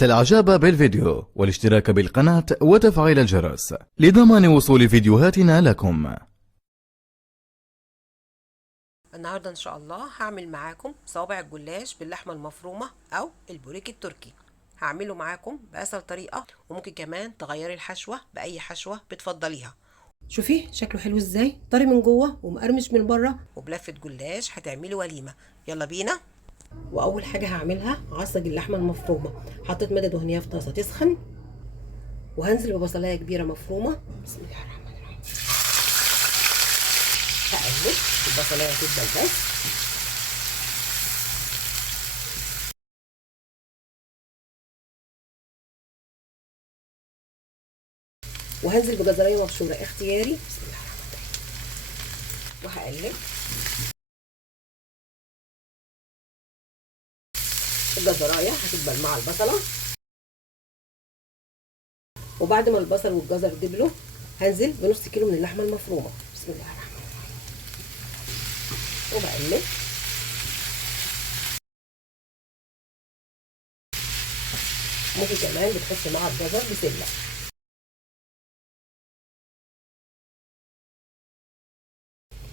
الاعجاب بالفيديو والاشتراك بالقناة وتفعيل الجرس لضمان وصول فيديوهاتنا لكم. النهارده ان شاء الله هعمل معاكم صوابع الجلاش باللحمه المفرومه او البوريك التركي. هعمله معاكم باسهل طريقه، وممكن كمان تغيري الحشوه باي حشوه بتفضليها. شوفي شكله حلو ازاي، طري من جوه ومقرمش من بره، وبلفه جلاش هتعملي وليمه. يلا بينا. واول حاجه هعملها عصج اللحمه المفرومه. حطيت ماده دهنيه في طاسه تسخن، وهنزل ببصلايه كبيره مفرومه. بسم الله الرحمن الرحيم. هقلب البصلايه تدبل بس. وهنزل بجزرية مبشورة اختياري. بسم الله الرحمن الرحيم. وهقلب الجزراية هتدبل مع البصلة. وبعد ما البصل والجزر دبلوا هنزل بنص كيلو من اللحمة المفرومة. بسم الله الرحمن الرحيم. وبقلب. ممكن كمان بتحط مع الجزر بسلة.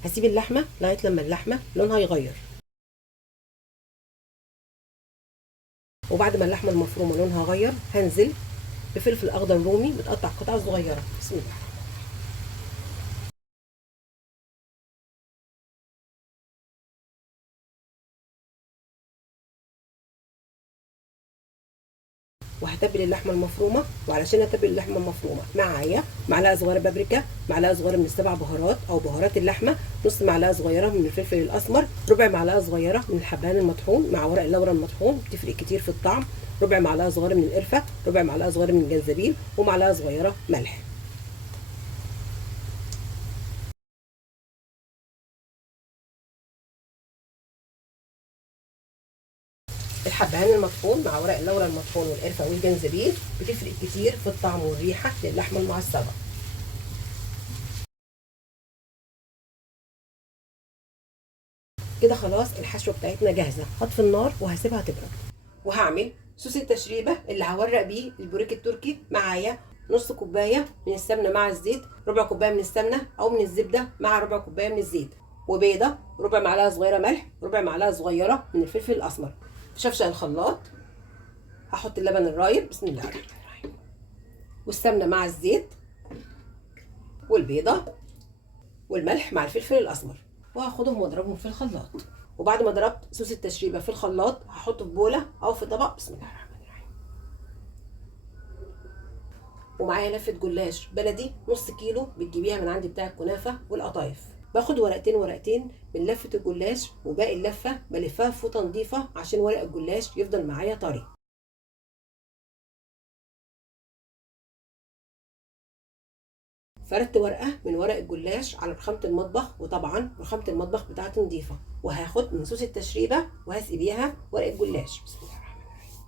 هسيب اللحمة لغاية لما اللحمة لونها يغير. وبعد ما اللحمة المفرومة لونها غير هنزل بفلفل أخضر رومي متقطع قطع صغيرة. بسم الله. وهتبل اللحمه المفرومه، وعلشان اتبل اللحمه المفرومه معايا معلقه صغيره بابريكا، معلقه صغيره من السبع بهارات او بهارات اللحمه، نص معلقه صغيره من الفلفل الاسمر، ربع معلقه صغيره من الحبهان المطحون مع ورق اللورا المطحون بتفرق كتير في الطعم، ربع معلقه صغيره من القرفه، ربع معلقه صغيره من الجنزبيل، ومعلقه صغيره ملح. الحبهان المطحون مع ورق اللورا المطحون والقرفه والجنزبيل بتفرق كتير في الطعم والريحه للحمه المعصبه. كده خلاص الحشوه بتاعتنا جاهزه. هطفي النار وهسيبها تبرد. وهعمل صوص التشريبه اللي هورق بيه البوريك التركي. معايا نص كوبايه من السمنه مع الزيت، ربع كوبايه من السمنه او من الزبده مع ربع كوبايه من الزيت، وبيضه، ربع معلقه صغيره ملح، ربع معلقه صغيره من الفلفل الاسمر. في شفشق الخلاط هحط اللبن الرايب. بسم الله الرحمن الرحيم. والسمنه مع الزيت والبيضه والملح مع الفلفل الاسمر، وهاخدهم واضربهم في الخلاط. وبعد ما ضربت صوص التشريبه في الخلاط هحطه في بوله او في طبق. بسم الله الرحمن الرحيم. ومعايا لفه جلاش بلدي نص كيلو بتجيبيها من عند بتاع الكنافه والقطايف. باخد ورقتين ورقتين من لفه الجلاش، وباقي اللفه بلفها في فوطه نضيفه عشان ورق الجلاش يفضل معايا طري. فردت ورقه من ورق الجلاش على رخامه المطبخ، وطبعا رخامه المطبخ بتاعتي نضيفه، وهاخد من صوص التشريبه وهسقي بيها ورق الجلاش. بسم الله الرحمن الرحيم.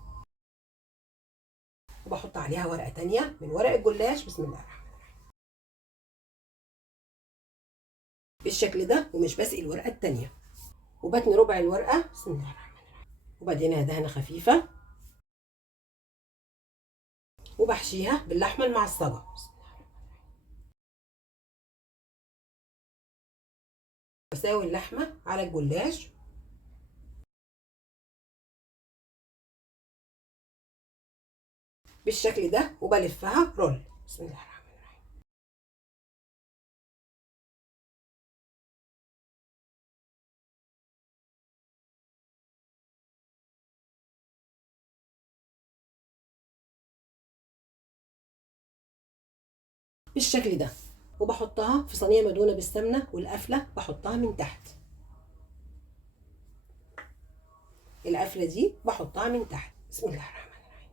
وبحط عليها ورقه تانية من ورق الجلاش. بسم الله الرحمن الرحيم. بالشكل ده، ومش بسقي الورقه التانية. وبتني ربع الورقه. بسم الله الرحمن الرحيم. وبعدين دهنه خفيفه، وبحشيها باللحمه المعصجه. بساوي اللحمه على الجلاش بالشكل ده، وبلفها رول. بسم الله الرحمن الرحيم. بالشكل ده، وبحطها في صينيه مدهونه بالسمنه، والقفله بحطها من تحت. القفله دي بحطها من تحت. بسم الله الرحمن الرحيم.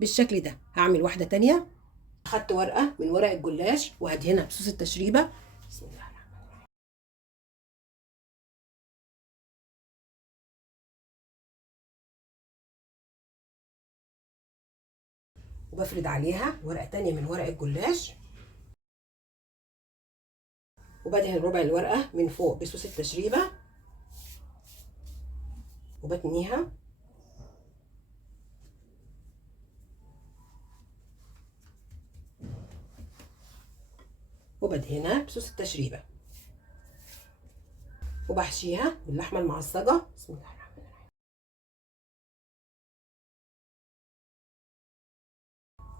بالشكل ده هعمل واحده تانية. اخدت ورقه من ورق الجلاش وهدهنها بصوص التشريبه. بسم الله الرحمن الرحيم. وبفرد عليها ورقه تانية من ورق الجلاش، وبدهن ربع الورقه من فوق بصوص التشريبه، وبتنيها وبدهنها بصوص التشريبه، وبحشيها باللحمه المعصجه. بسم الله الرحمن الرحيم.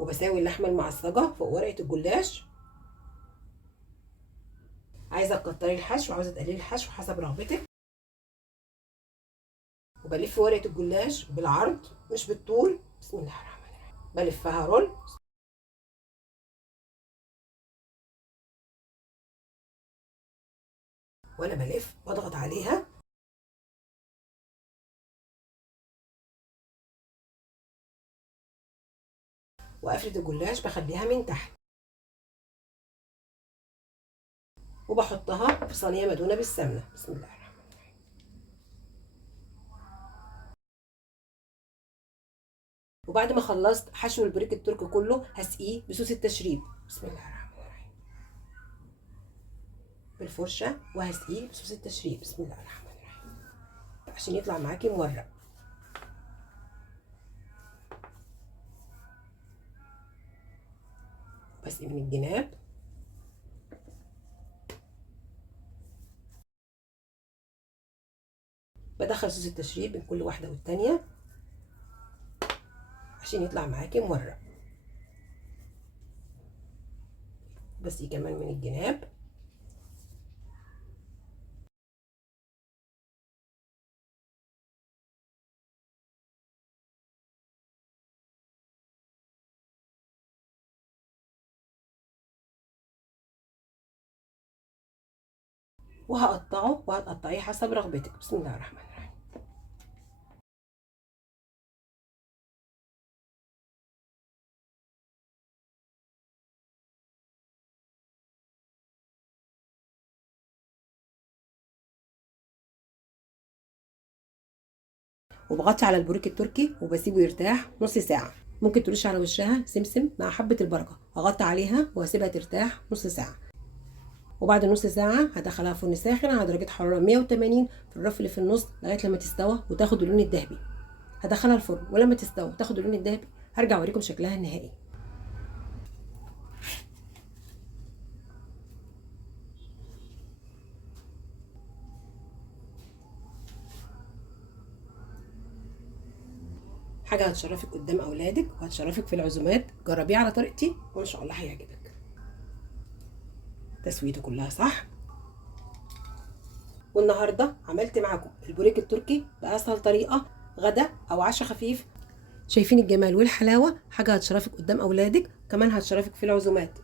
وبساوي اللحمه المعصجه فوق ورقه الجلاش. عايزه تكتري الحشو، عاوزه تقللي الحشو حسب رغبتك. وبلف ورقه الجلاش بالعرض مش بالطول. بسم الله الرحمن الرحيم. بلفها رول. وانا بلف بضغط عليها وقفله الجلاش بخليها من تحت، وبحطها في صينيه مدهونه بالسمنه. بسم الله الرحمن الرحيم. وبعد ما خلصت حشو البريك التركي كله هسقيه بصوص التشريب. بسم الله الرحمن الرحيم. بالفرشه وهسقيه بصوص التشريب. بسم الله الرحمن الرحيم عشان يطلع معاكي مورق. بسقي من الجناب. بدخل صوص التشريب بين كل واحده والتانيه عشان يطلع معاكي مورق. بسقي كمان من الجناب. وهقطعه وهتقطعيه حسب رغبتك. بسم الله الرحمن الرحيم. وبغطي على البوريك التركي وبسيبه يرتاح نص ساعه. ممكن ترش على وشها سمسم مع حبه البركه. هغطي عليها وهسيبها ترتاح نص ساعه. وبعد نص ساعه هدخلها فرن ساخن على درجه حراره 180 في الرف اللي في النص لغايه لما تستوى وتاخد اللون الذهبي. هدخلها الفرن ولما تستوى وتاخد اللون الذهبي هرجع اوريكم شكلها النهائي. حاجه هتشرفك قدام اولادك وهتشرفك في العزومات. جربيه على طريقتي وان شاء الله هيعجبك. تسويته كلها صح. والنهارده عملت معاكم البوريك التركي باسهل طريقه، غدا او عشاء خفيف. شايفين الجمال والحلاوه؟ حاجه هتشرفك قدام اولادك، كمان هتشرفك في العزومات.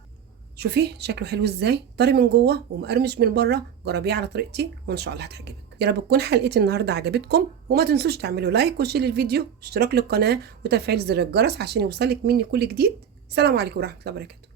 شوفيه شكله حلو ازاي، طري من جوه ومقرمش من بره. جربيه على طريقتي وان شاء الله هتعجبك. يا رب تكون حلقتي النهارده عجبتكم، وما تنسوش تعملوا لايك وشير الفيديو، اشتراك للقناه وتفعيل زر الجرس عشان يوصلك مني كل جديد. السلام عليكم ورحمه الله وبركاته.